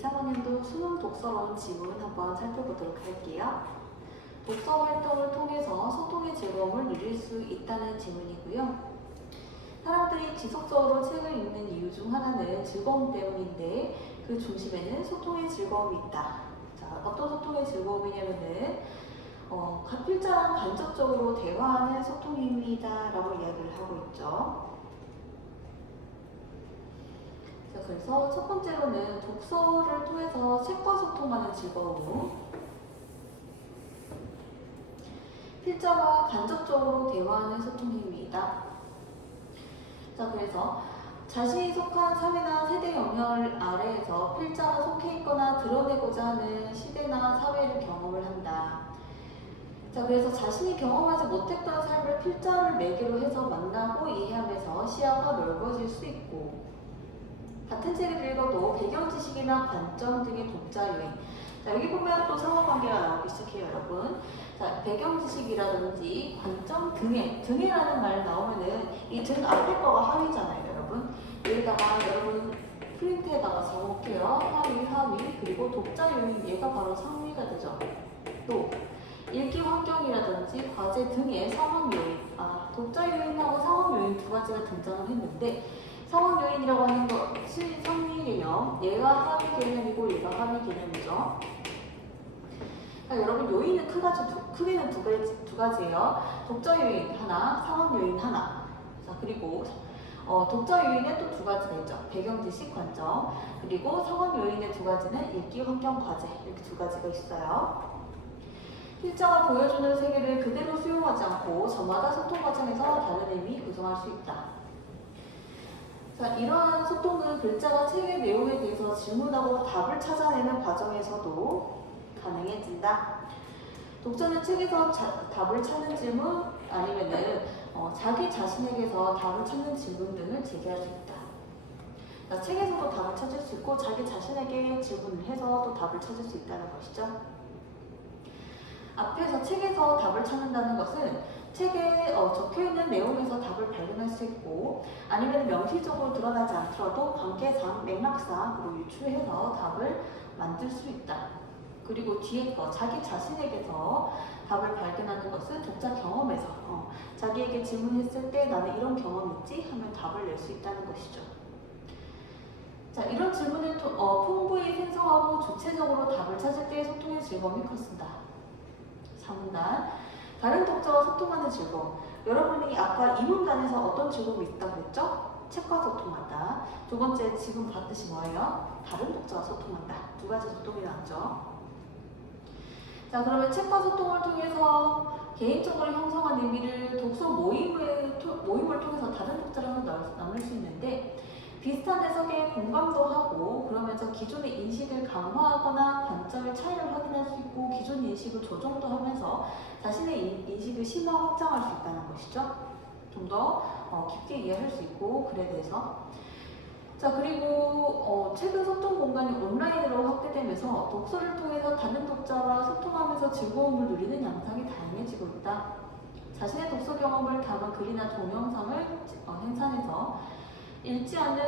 3학년도 수능 독서론 지문 한번 살펴보도록 할게요. 독서 활동을 통해서 소통의 즐거움을 누릴 수 있다는 질문이고요. 사람들이 지속적으로 책을 읽는 이유 중 하나는 즐거움 때문인데 그 중심에는 소통의 즐거움이 있다. 자, 어떤 소통의 즐거움이냐면은 필자랑 간접적으로 대화하는 소통입니다 라고 이야기를 하고 있죠. 자, 그래서 첫 번째로는 독서를 통해서 책과 소통하는 즐거움, 필자와 간접적으로 대화하는 소통입니다. 자, 그래서 자신이 속한 사회나 세대 영향을 아래에서 필자가 속해 있거나 드러내고자 하는 시대나 사회를 경험을 한다. 자, 그래서 자신이 경험하지 못했던 삶을 필자를 매개로 해서 만나고 이해하면서 시야가 넓어질 수 있고, 같은 책을 읽어도 배경 지식이나 관점 등의 독자 유인. 자, 여기 보면 또 상호관계가 나오기 시작해요, 여러분. 자, 배경 지식이라든지 관점 등에라는 말 나오면은 이 등 앞에 거가 하위잖아요, 여러분. 여기다가 여러분 프린트에다가 적어볼게요. 하위, 그리고 독자 요인, 얘가 바로 상위가 되죠. 또 읽기 환경이라든지 과제 등의 상황 요인. 독자 요인하고 상황 요인 두 가지가 등장을 했는데, 상황 요인이라고 하는 것이 상위 개념, 얘가 하위 개념이고 얘가 하위 개념이죠. 자, 여러분 요인은 크게는 두 가지예요. 독자 요인 하나, 상황 요인 하나. 자, 그리고 독자 요인에 또 두 가지가 있죠. 배경 지식 관점, 그리고 상황 요인의 두 가지는 읽기 환경 과제, 이렇게 두 가지가 있어요. 필자가 보여주는 세계를 그대로 수용하지 않고 저마다 소통 과정에서 다른 의미 구성할 수 있다. 자, 이러한 소통은 글자가 책의 내용에 대해서 질문하고 답을 찾아내는 과정에서도 가능해진다. 독자는 책에서 답을 찾는 질문 아니면은 자기 자신에게서 답을 찾는 질문 등을 제기할 수 있다. 자, 책에서도 답을 찾을 수 있고 자기 자신에게 질문을 해서 또 답을 찾을 수 있다는 것이죠. 앞에서 책에서 답을 찾는다는 것은 책에 적혀있는 내용에서 답을 발견할 수 있고, 아니면 명시적으로 드러나지 않더라도 관계상, 맥락상으로 유추해서 답을 만들 수 있다. 그리고 뒤에 거, 자기 자신에게서 답을 발견하는 것은 독자 경험에서 자기에게 질문했을 때 나는 이런 경험이 있지? 하면 답을 낼 수 있다는 것이죠. 자, 이런 질문을 풍부히 생성하고 주체적으로 답을 찾을 때 소통의 즐거움이 컸습니다. 3문단, 다른 독자와 소통하는 즐거움. 여러분이 아까 2문단에서 어떤 즐거움이 있다고 했죠? 책과 소통한다. 두 번째 지금 봤듯이 뭐예요? 다른 독자와 소통한다. 두 가지 소통이 나왔죠. 자, 그러면 책과 소통을 통해서 개인적으로 형성한 의미를 독서 모임을 통해서 다른 독자랑 나눌 수 있는데, 비슷한 해석에 공감도 하고 그러면서 기존의 인식을 강화하거나 관점의 차이를 확인할 수 있고 기존 인식을 조정도 하면서 자신의 인식을 심화 확장할 수 있다는 것이죠. 좀 더 깊게 이해할 수 있고 글에 대해서. 자, 그리고 최근 소통 공간이 온라인으로 확대되면서 독서를 통해서 다른 독자와 소통하면서 즐거움을 누리는 양상이 다양해지고 있다. 자신의 독서 경험을 담은 글이나 동영상을 생산해서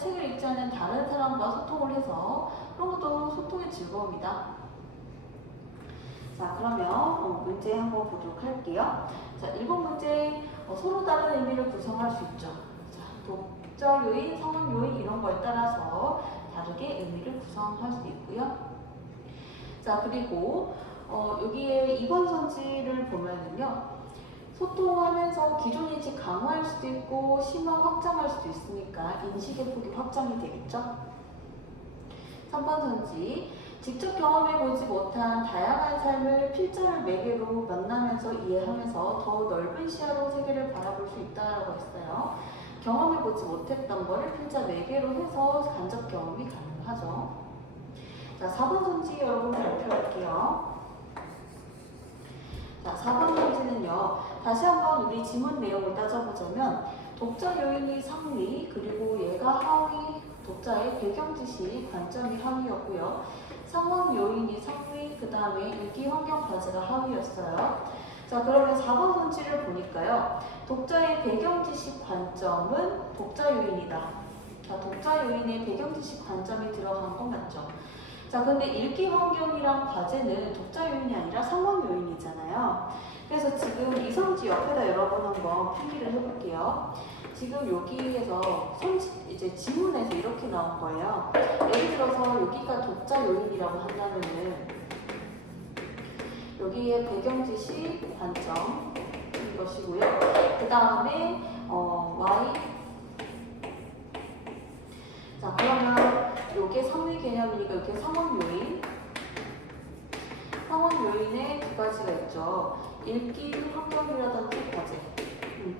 책을 읽지 않는 다른 사람과 소통을 해서 그런 것도 소통의 즐거움이다. 자, 그러면 문제 한번 보도록 할게요. 자, 1번 문제, 서로 다른 의미를 구성할 수 있죠. 자, 독자 요인, 상황 요인 이런 거에 따라서 다르게 의미를 구성할 수 있고요. 자, 그리고 여기에 2번 선지를 보면은요. 소통하면서 기존 인식 강화할 수도 있고 심화 확장할 수도 있으니까 인식의 폭이 확장이 되겠죠. 3번 선지, 직접 경험해보지 못한 다양한 삶을 필자를 매개로 만나면서 이해하면서 더 넓은 시야로 세계를 바라볼 수 있다고 했어요. 경험해보지 못했던 거를 필자 매개로 해서 간접 경험이 가능하죠. 자, 4번 선지 여러분 발표할게요. 자, 4번 문제는요. 다시 한번 우리 지문 내용을 따져보자면 독자 요인이 상위, 그리고 얘가 하위, 독자의 배경 지식, 관점이 하위였고요. 상황 요인이 상위, 그 다음에 읽기 환경 과제가 하위였어요. 자, 그러면 4번 선지를 보니까요. 독자의 배경 지식 관점은 독자 요인이다. 자, 독자 요인에 배경 지식 관점이 들어간 건 맞죠? 자, 근데 읽기 환경이랑 과제는 독자 요인이 아니라 상황 요인이잖아요. 그래서 지금 이 성지 옆에다 여러분 한번 필기를 해볼게요. 지금 여기에서 이제 지문에서 이렇게 나온 거예요. 예를 들어서 여기가 독자 요인이라고 한다면은 여기에 배경 지시 관점 이것이고요. 그 다음에 Y. 자, 그러면 요게 상위 개념이니까 이렇게 상황 요인. 상황 요인에 두 가지가 있죠. 읽기 환경이라든지 과제.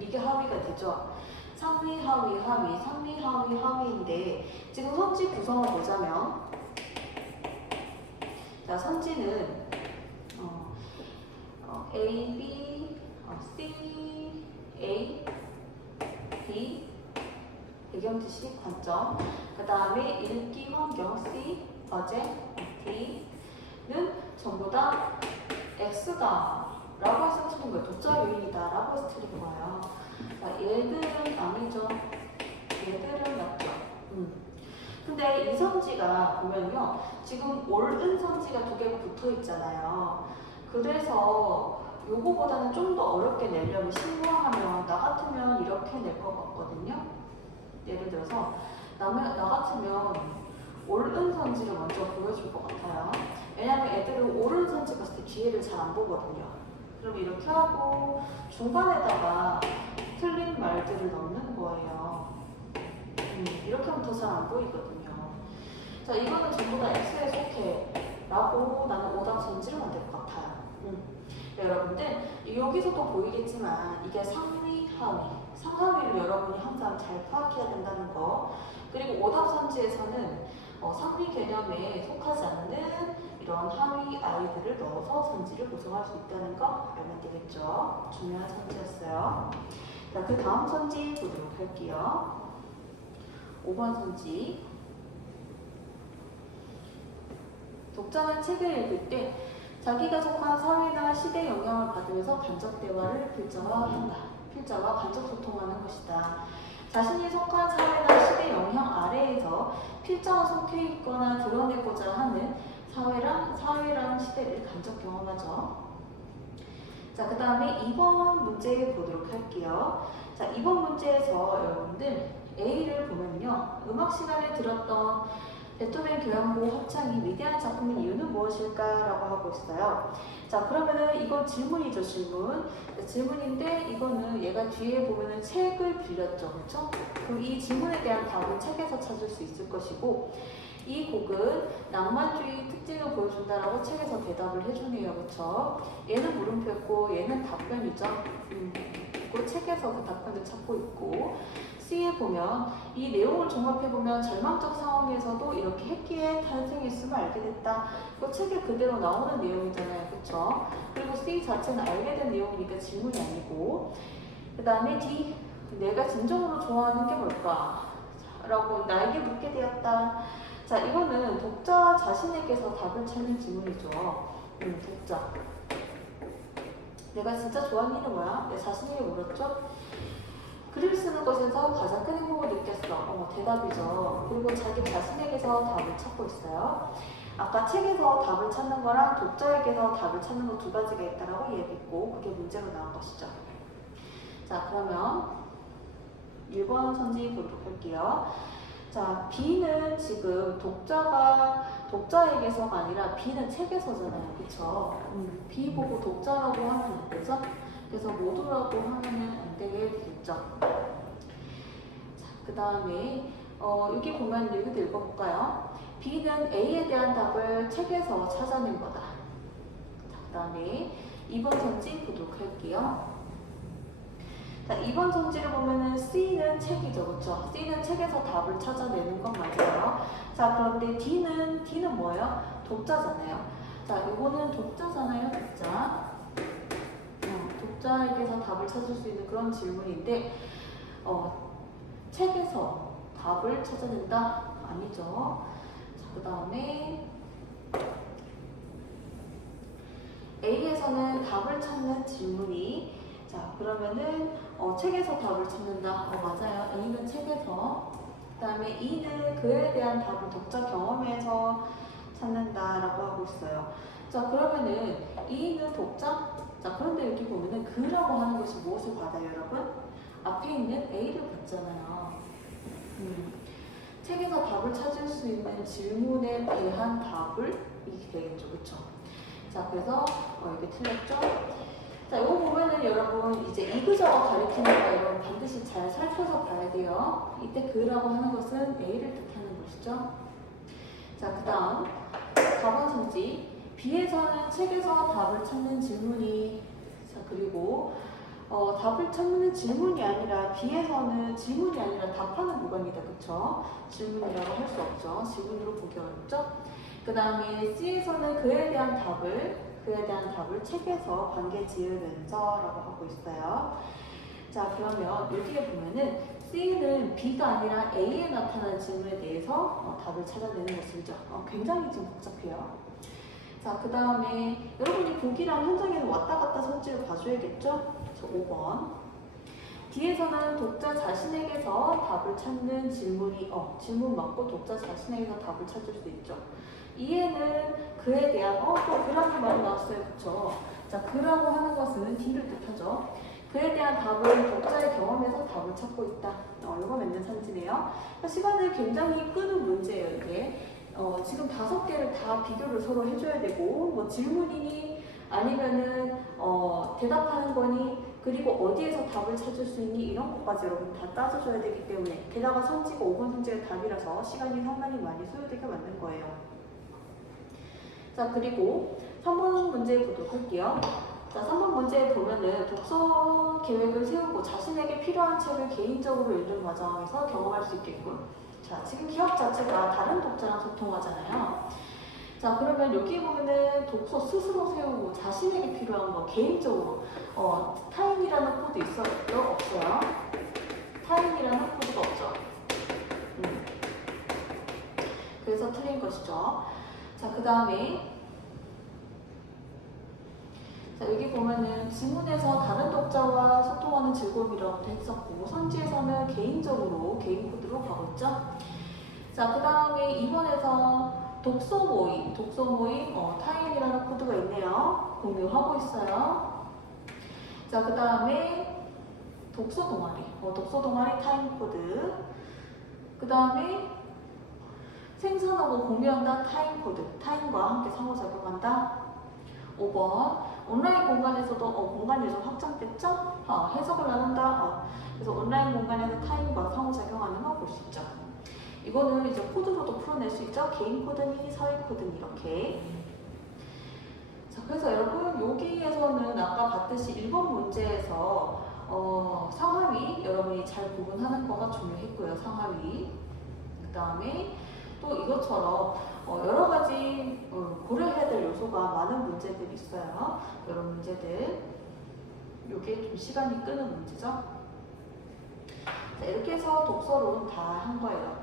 이게 하위가 되죠. 상위, 하위, 하위, 상위, 하위, 하위인데 지금 선지 구성을 보자면 자, 선지는 A, B, C, A, B 배경 지시 관점 그 다음에 읽기 환경 C, 과제 D는 전부 다 X다 라고 해서 틀린 거예요. 독자 요인이다 라고 해서 틀린 거예요. 자, 얘들은 아니죠. 얘들은 맞죠. 근데 이 선지가 보면요. 지금 옳은 선지가 두 개가 붙어 있잖아요. 그래서 요거보다는 좀 더 어렵게 내려면 심화하면 나 같으면 이렇게 낼 것 같거든요. 예를 들어서 나 같으면 옳은 선지를 먼저 보여줄 것 같아요. 왜냐면 애들은 옳은 선지 봤을 때 뒤에를 잘 안 보거든요. 그럼 이렇게 하고 중간에다가 틀린 말들을 넣는 거예요. 이렇게 하면 더 잘 안 보이거든요. 자, 이거는 전부 다 X에 속해 라고 나는 오답 전지를 만들 것 같아요. 네, 여러분들 여기서도 보이겠지만 이게 상위, 하위, 상하위를 여러분이 항상 잘 파악해야 된다는 거. 그리고 오답 선지에서는 상위 개념에 속하지 않는 이런 하위 아이들을 넣어서 선지를 구성할 수 있다는 거 알면 되겠죠. 중요한 선지였어요. 자, 그 다음 선지 보도록 할게요. 5번 선지. 독자는 책을 읽을 때 자기가 속한 사회나 시대 영향을 받으면서 간접 대화를 필자와 간접 소통하는 것이다. 자신이 속한 사회나 시대 영향 아래에서 필자와 속해 있거나 드러내고자 하는 사회랑 시대를 간접 경험하죠. 자, 그 다음에 2번 문제 보도록 할게요. 자, 2번 문제에서 여러분들 A를 보면요. 음악 시간에 들었던 베토벤 교향곡 합창이 위대한 작품인 이유는 무엇일까라고 하고 있어요. 자, 그러면은 이건 질문이죠, 질문. 질문인데 이거는 얘가 뒤에 보면은 책을 빌렸죠, 그렇죠? 그럼 이 질문에 대한 답은 책에서 찾을 수 있을 것이고 이 곡은 낭만주의 특징을 보여준다라고 책에서 대답을 해주네요, 그렇죠? 얘는 물음표였고 얘는 답변이죠. 그 책에서 그 답변을 찾고 있고. C에 보면 이 내용을 종합해보면 절망적 상황에서도 이렇게 했기에 탄생했음을 알게 됐다. 그 책에 그대로 나오는 내용이잖아요. 그쵸? 그리고 C 자체는 알게 된 내용이니까 질문이 아니고 그 다음에 D 내가 진정으로 좋아하는 게 뭘까? 라고 나에게 묻게 되었다. 자, 이거는 독자 자신에게서 답을 찾는 질문이죠. 독자 내가 진짜 좋아하는 일은 뭐야? 내 자신에게 물었죠? 글을 쓰는 것에서 가장 큰 행복을 느꼈어. 대답이죠. 그리고 자기 자신에게서 답을 찾고 있어요. 아까 책에서 답을 찾는 거랑 독자에게서 답을 찾는 거 두 가지가 있다라고 얘기했고 그게 문제로 나온 것이죠. 자, 그러면 1번 선지 보도록 할게요. 자, B는 지금 독자에게서가 아니라 B는 책에서잖아요. 그쵸? B 보고 독자라고 하면 안 되죠? 그래서 모두라고 하면은 안 되게 되겠죠. 자, 그 다음에 여기 보면 여기도 읽어볼까요? B는 A에 대한 답을 책에서 찾아낸 거다. 그 다음에 2번 선지 보도록 할게요. 자, 2번 선지를 보면은 C는 책이죠, 그렇죠? C는 책에서 답을 찾아내는 건 맞아요. 자, 그런데 D는 뭐예요? 독자잖아요. 자, 이거는 독자잖아요, 독자. 독자에게서 답을 찾을 수 있는 그런 질문인데 책에서 답을 찾아낸다? 아니죠. 자, 그 다음에 A에서는 답을 찾는 질문이 자, 그러면은 책에서 답을 찾는다. 맞아요. A는 책에서. 그 다음에 E는 그에 대한 답을 독자 경험에서 찾는다. 있어요. 자, 그러면은 이는 독자? 자, 그런데 여기 보면은 그라고 하는 것이 무엇을 받아요, 여러분? 앞에 있는 A를 받잖아요. 책에서 답을 찾을 수 있는 질문에 대한 답을 이게 되겠죠, 그쵸? 자, 그래서 이게 틀렸죠? 자, 이거 보면은 여러분 이제 이그저가 가리키는 거 여러분 반드시 잘 살펴서 봐야 돼요. 이때 그라고 하는 것은 A를 뜻하는 것이죠. 자, 그 다음 4번 성지. B에서는 책에서 답을 찾는 질문이, 자, 그리고 답을 찾는 질문이 아니라 B에서는 질문이 아니라 답하는 구간이다. 그쵸? 질문이라고 할 수 없죠. 질문으로 보기 어렵죠? 그 다음에 C에서는 그에 대한 답을 책에서 관계 지으면서 라고 하고 있어요. 자, 그러면 여기에 보면은 C는 B가 아니라 A에 나타난 질문에 대해서 답을 찾아내는 것이죠. 굉장히 좀 복잡해요. 자, 그 다음에 여러분이 보기랑 현장에서 왔다 갔다 성질을 봐줘야겠죠? 5번. 뒤에서는 독자 자신에게서 답을 찾는 질문이 질문 맞고 독자 자신에게서 답을 찾을 수 있죠. 이에는 그에 대한 또 그라고 말이 나왔어요. 그쵸? 자, 그라고 하는 것은 D를 뜻하죠. 그에 대한 답을 독자의 경험에서 답을 찾고 있다. 이거 맞는 산지네요. 시간을 굉장히 끄는 문제예요. 이게 지금 5개를 다 비교를 서로 해줘야 되고 뭐 질문이니 아니면은 대답하는 거니 그리고 어디에서 답을 찾을 수 있니 이런 것까지 여러분 다 따져줘야 되기 때문에 게다가 성지가 5번 성지가 답이라서 시간이 상당히 많이 소요되게 만든 거예요. 자, 그리고 3번 문제 보도록 할게요. 자, 3번 문제에 보면은 독서 계획을 세우고 자신에게 필요한 책을 개인적으로 읽는 과정에서 경험할 수 있겠군. 자, 지금 기업 자체가 다른 독자랑 소통하잖아요. 자, 그러면 여기 보면은 독서 스스로 세우고 자신에게 필요한 거 개인적으로 타인이라는 코드 있어요? 없어요? 타인이라는 코드가 없죠. 그래서 틀린 것이죠. 자, 그 다음에 자, 여기 보면은 지문에서 다른 독자와 소통하는 즐거움이라고 했었고 선지에서는 개인적으로 개인 코드로 가고 있죠. 자, 그 다음에 2번에서 독서 모임 타인이라는 코드가 있네요. 공유하고 있어요. 자, 그 다음에 독서 동아리 타인 코드. 그 다음에 생산하고 공유한다 타인 코드. 타인과 함께 상호작용한다. 5번 온라인 공간에서도 공간이 좀 확장됐죠? 해석을 나눈다. 그래서 온라인 공간에서 타인과 상호작용하는 거 볼 수 있죠. 이거는 이제 코드로도 풀어낼 수 있죠. 개인 코드니 서의 코드니 이렇게. 자, 그래서 여러분 여기에서는 아까 봤듯이 1번 문제에서 상하위 여러분이 잘 구분하는 거가 중요했고요. 상하위. 그 다음에 또 이것처럼 여러 가지 고려해야 될 요소가 많은 문제들이 있어요. 이런 문제들. 이게 좀 시간이 끄는 문제죠. 자, 이렇게 해서 독서론 다 한 거예요.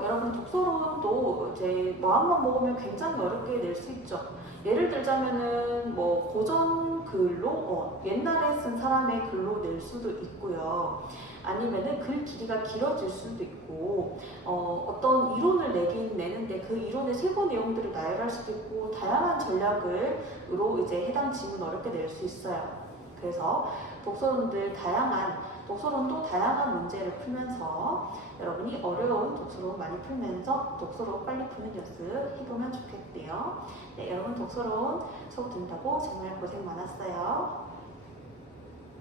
여러분 독서론도 이제 마음만 먹으면 굉장히 어렵게 낼 수 있죠. 예를 들자면은 뭐 고전 글로 옛날에 쓴 사람의 글로 낼 수도 있고요. 아니면은 글 길이가 길어질 수도 있고 어떤 이론을 내는데 그 이론의 세부 내용들을 나열할 수도 있고 다양한 전략으로 이제 해당 지문 어렵게 낼 수 있어요. 그래서 독서론도 다양한 문제를 풀면서 여러분이 어려운 독서론 많이 풀면서 독서론 빨리 푸는 연습 해보면 좋겠대요. 네, 여러분 독서론 수업 듣는다고 정말 고생 많았어요.